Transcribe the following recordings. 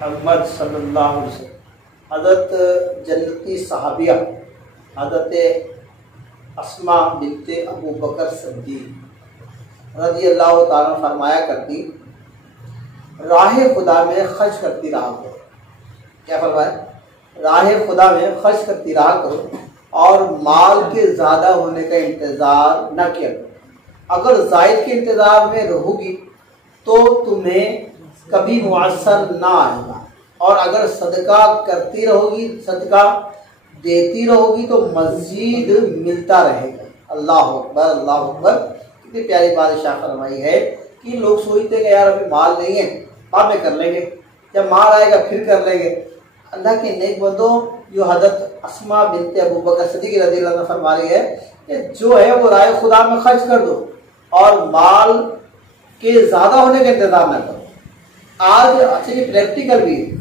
मोहम्मद सल्लल्लाहु अलैहि वसल्लम हज़रत जन्नती सहाबिया हज़रत अस्मा बिन्ते अबू बकर सिद्दीक़ रज़ी अल्लाह ताला फरमाया करती, राह खुदा में खर्च करती रहा करो। क्या फरमाया? राह खुदा में खर्च करती रहा करो और माल के ज़्यादा होने का इंतज़ार न किया करो। अगर ज़ायद के इंतज़ार में रहोगी तो तुम्हें कभी मुअस्सर ना आएगा, और अगर सदका करती रहोगी, सदका देती रहोगी तो मज़ीद मिलता रहेगा। अल्लाह अकबर, अल्लाह अकबर। कितनी प्यारी बादशाह फरमाई है कि लोग सोचते हैं कि यार अभी माल नहीं है, बाद में कर लेंगे, जब माल आएगा फिर कर लेंगे। अल्लाह के नेक बंदों, जो हज़रत अस्मा बिन्ते अबू बकर सिद्दीक़ रज़ी अल्लाह अन्हा फरमा रही है कि जो है वो राह खुदा में खर्च कर दो और माल के ज़्यादा होने का इंतज़ार न करो। आज अच्छा ये प्रैक्टिकल भी है।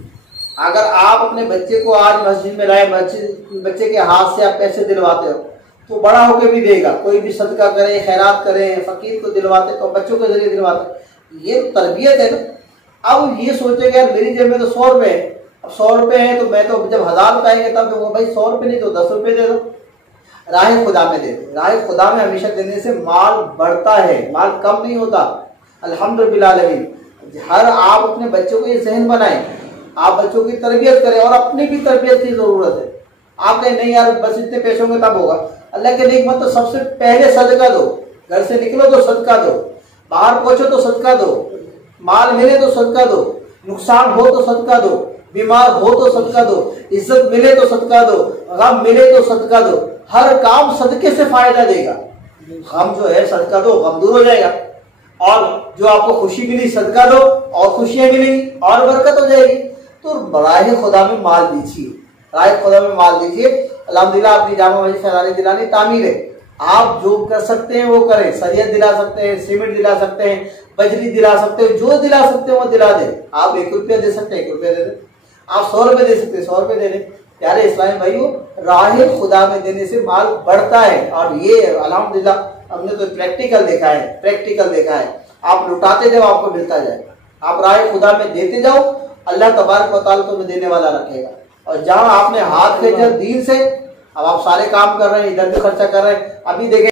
अगर आप अपने बच्चे को आज मस्जिद में लाए, बच्चे के हाथ से आप पैसे दिलवाते हो तो बड़ा होकर भी देगा। कोई भी सदका करें, खैरात करें, फकीर को दिलवाते तो बच्चों के जरिए दिलवाते, ये तरबियत है ना। अब ये सोचेगा यार मेरी जेब में तो 100 रुपये है, अब 100 रुपये है तो मैं तो जब 1000 रुपये आएंगे तब तो वो भाई 100 रुपये नहीं तो 10 रुपये दे दो। राह खुदा में दे दो। राह खुदा में हमेशा देने से माल बढ़ता है, माल कम नहीं होता। अल्हम्दुलिल्लाह। हर आप अपने बच्चों को ये जहन बनाएं, आप बच्चों की तरबियत करें और अपनी भी तरबियत की जरूरत है। आप कहें नहीं यार बस इतने पैसों में तब होगा। अल्लाह के नेक मतलब सबसे पहले सदका दो। घर से निकलो तो सदका दो, बाहर पहुंचो तो सदका दो, माल मिले तो सदका दो, नुकसान हो तो सदका दो, बीमार हो तो सदका दो, इज्जत मिले तो सदका दो, गम मिले तो सदका दो। हर काम सदके से फायदा देगा। गम जो है सदका दो, गम दूर हो जाएगा। और जो आपको खुशी मिली सदका दो और खुशियां मिलेंगी और बरकत हो जाएगी। तो राह खुदा में माल दीजिए, राह खुदा में माल दीजिए। अल्हम्दुलिल्लाह अपनी जामा मस्जिद फैलानी दिलानी तामीर है। आप जो कर सकते हैं वो करें। सरियत दिला सकते हैं, सीमेंट दिला सकते हैं, बजरी दिला सकते हैं, जो दिला सकते हैं वो दिला दें। आप 1 रुपया दे सकते हैं, 1 रुपया दे दें। आप 100 रुपये दे सकते हैं, 100 रुपये दे दें। प्यारे इस्लामी भाइयों, राह खुदा में देने से माल बढ़ता है। और ये अल्हम्दुलिल्लाह हमने तो प्रैक्टिकल देखा है, प्रैक्टिकल देखा है। आप लुटाते जाओ आपको मिलता जाएगा। आप राह खुदा में देते जाओ, अल्लाह तबारक व तआला तुम्हें देने वाला रखेगा। और जहां आपने हाथ भेजा दीन से, अब आप सारे काम कर रहे हैं, इधर भी खर्चा कर रहे हैं। अभी देखें